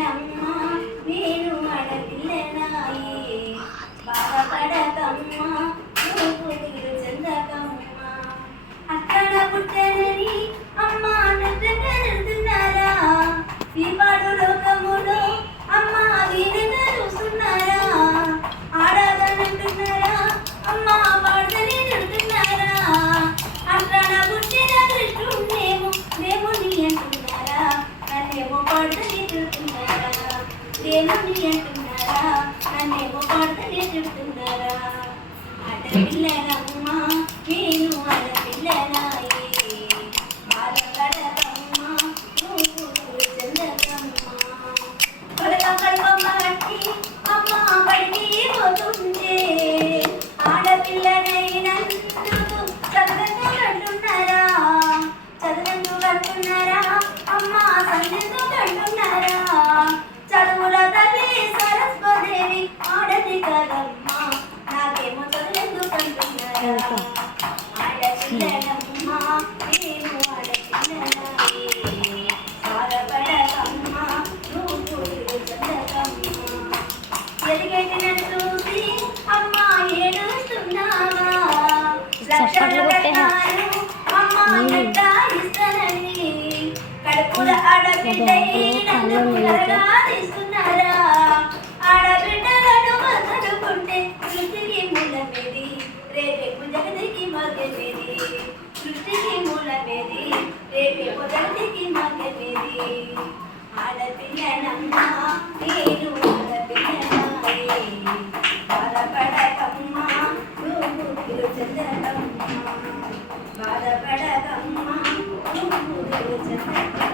ఆడపిల్లనమ్మ నేను ఆడపిల్లనాయే బాధపడకమ్మ నువ్వు తీరు చెందకమ్మ అక్కడ పుట్టనని అమ్మ నన్నున్నారా ఈ పాడు లోకములో అమ్మ వీరుగా చూస్తున్నారా ఆడదనంటున్నారా అమ్మ పాడదని అంటున్నారా అక్కడ పుట్టిన కృష్ణుడేమో దేవుని అంటున్నారా నన్నేమో పాడదని తిడుతున్నారా దేవుని అంటున్నారా నన్నేమో పాడదని తిడుతున్నారా ఆడపిల్లనమ్మ నేను ఆడపిల్లనాయే బాధపడకమ్మ నువ్వు చెందకమ్మ కడపమ్మ కట్టి అమ్మ బడికి పోతుంటే ఆడపిల్లనైనందుకు చదువుకు కంటున్నారా అమ్మ సందుకు కంటున్నారా చదువుల తల్లి సరస్వదేవి ఆడది కదమ్మ నాకేమో చదువుకు కంటున్నారా ఆడపిల్లనమ్మ నేను ఆడపిల్లనాయే బాధపడకమ్మ నువ్వు చెందకమ్మ ఎలిగెట్టిన చూసి అమ్మ ఏడుస్తున్నావా లక్షలు పెట్టాను అమ్మ ఎట్టా ఇస్తానని కడుపుల ఆడబిడ్డై నన్ను పిల్లగా తీస్తున్నారా ఆడబిడ్డలను వదలుకుంటే సృష్టికి మూలమేది రేపేపు జగతికి మగమేది సృష్టికి మూలమేది రేపేపు జగతికి మగమేది ఆడపిల్లనమ్మ నేను ఆడపిల్లనాయే బాధపడకమ్మ నువ్వు తీరు చెందకమ్మ బాధపడకమ్మ నువ్వు తీరు చెందకమ్మ